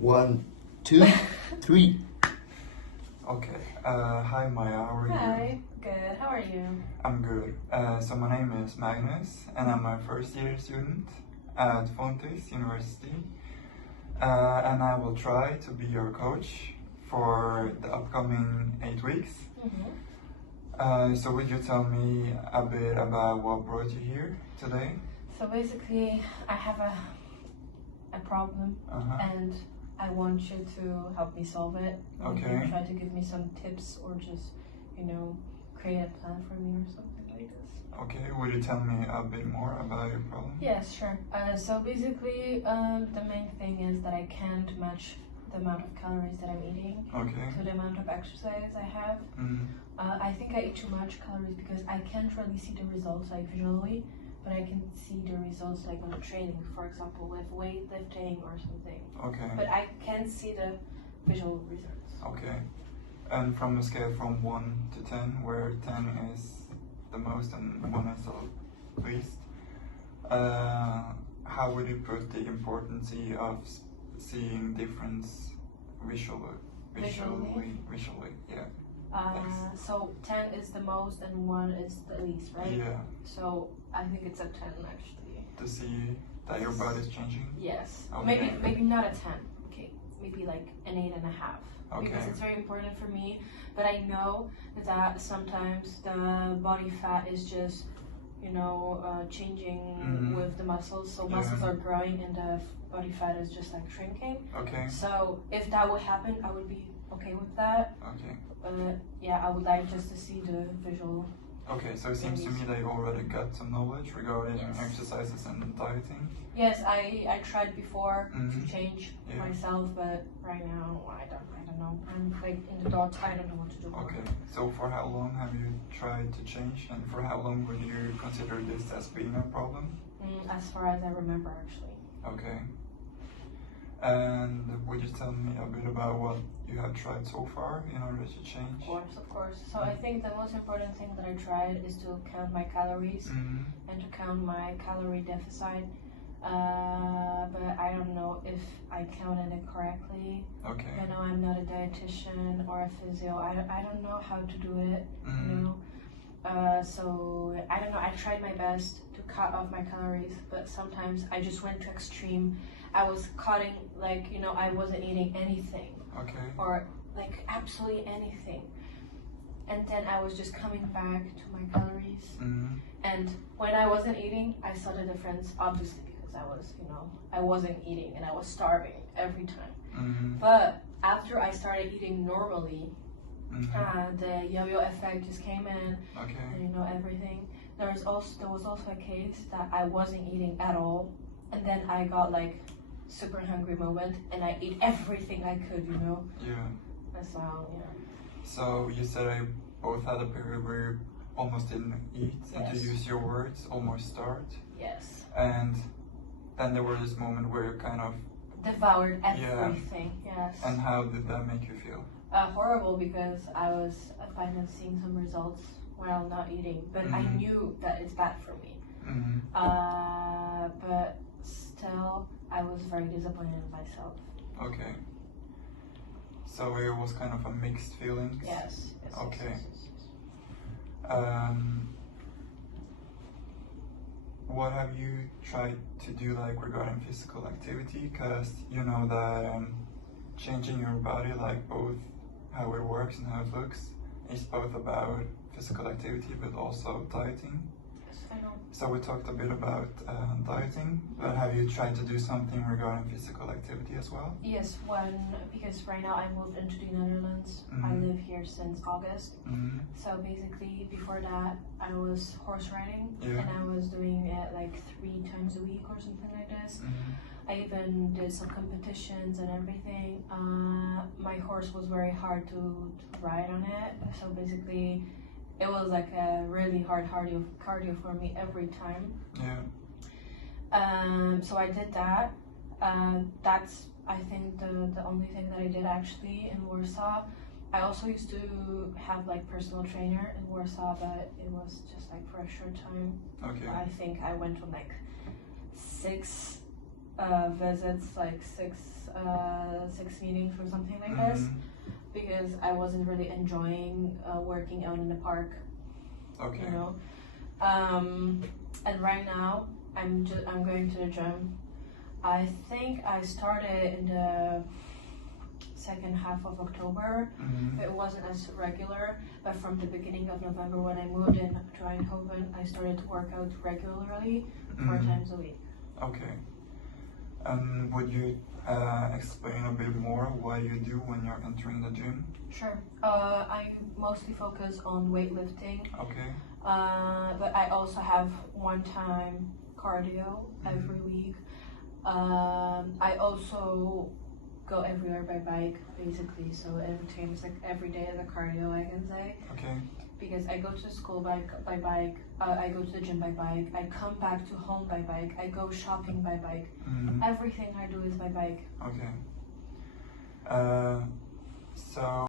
One, two, three. Okay. Hi Maya, how are you? Hi, good. How are you? I'm good. So my name is Magnus, and I'm a first year student at Fontes University. And I will try to be your coach for the upcoming 8 weeks. So would you tell me a bit about what brought you here today? So basically, I have a problem, and I want you to help me solve it. Okay. Maybe try to give me some tips, or just, create a plan for me or something like this. Okay, would you tell me a bit more about your problem? Yes, sure. So basically, the main thing is that I can't match the amount of calories that I'm eating to the amount of exercise I have. I think I eat too much calories because I can't really see the results like visually, but I can see the results like when I'm training, for example, with weightlifting or something. Okay. But I can't see the visual results. Okay. And from a scale from 1 to 10, where 10 is the most and 1 is the least, how would you put the importance of seeing difference visually, yeah. So 10 is the most and 1 is the least, right? Yeah. So I think it's a 10 actually. To see that your body is changing? Yes. Okay. Maybe not a 10. Okay. Maybe like an 8.5. Okay. Because it's very important for me. But I know that sometimes the body fat is just, changing with the muscles. So muscles are growing and the body fat is just like shrinking. Okay. So if that would happen, I would be okay with that. Okay. Yeah, I would like just to see the visual. Okay, so it seems to me that you already got some knowledge regarding exercises and dieting. Yes, I tried before to change myself, but right now I don't know. I'm like in the dark. I don't know what to do. Okay, so for how long have you tried to change, and for how long would you consider this as being a problem? As far as I remember, actually. Okay. And would you tell me a bit about what you have tried so far in order to change? Of course. So I think the most important thing that I tried is to count my calories and to count my calorie deficit. But I don't know if I counted it correctly. Okay. I know I'm not a dietitian or a physio. I don't know how to do it. So I don't know. I tried my best to cut off my calories, but sometimes I just went to extreme. I was cutting, I wasn't eating anything. Okay. Or like absolutely anything. And then I was just coming back to my calories. And when I wasn't eating, I saw the difference, obviously, because I wasn't eating and I was starving every time. But after I started eating normally, the yo-yo effect just came in. Okay. And everything. There was also a case that I wasn't eating at all, and then I got like super hungry moment, and I ate everything I could. Yeah. So yeah. So you said I both had a period where you almost didn't eat, and to use your words, almost starved. Yes. And then there was this moment where you kind of devoured everything. Yes. And how did that make you feel? Horrible, because I was finally seeing some results while not eating, but I knew that it's bad for me. But still, I was very disappointed in myself. Okay. So it was kind of a mixed feeling. Yes. Okay. What have you tried to do regarding physical activity? Because you know that changing your body, both how it works and how it looks, is both about physical activity but also dieting. Yes, I know. So we talked a bit about dieting, but have you tried to do something regarding physical activity as well? Yes, because right now I moved into the Netherlands. I live here since August. So basically before that I was horse riding, and I was doing it 3 times a week or something like this. I even did some competitions and everything. My horse was very hard to ride on it, so basically it was like a really hard cardio for me every time. Yeah. So I did that. That's, I think, the only thing that I did actually in Warsaw. I also used to have personal trainer in Warsaw, but it was just for a short time. Okay. I think I went from 6 visits, like six meetings or something like this, because I wasn't really enjoying working out in the park. Okay. You know, and right now I'm going to the gym. I think I started in the second half of October. It wasn't as regular, but from the beginning of November when I moved in to Eindhoven, I started to work out regularly 4 times a week. Okay. Would you explain a bit more what you do when you're entering the gym? Sure. I mostly focus on weightlifting. Okay. But I also have one-time cardio every week. I also go everywhere by bike, basically. So in terms like every day is a cardio, I can say. Okay. Because I go to school by bike, I go to the gym by bike, I come back to home by bike, I go shopping by bike. Everything I do is by bike. Okay.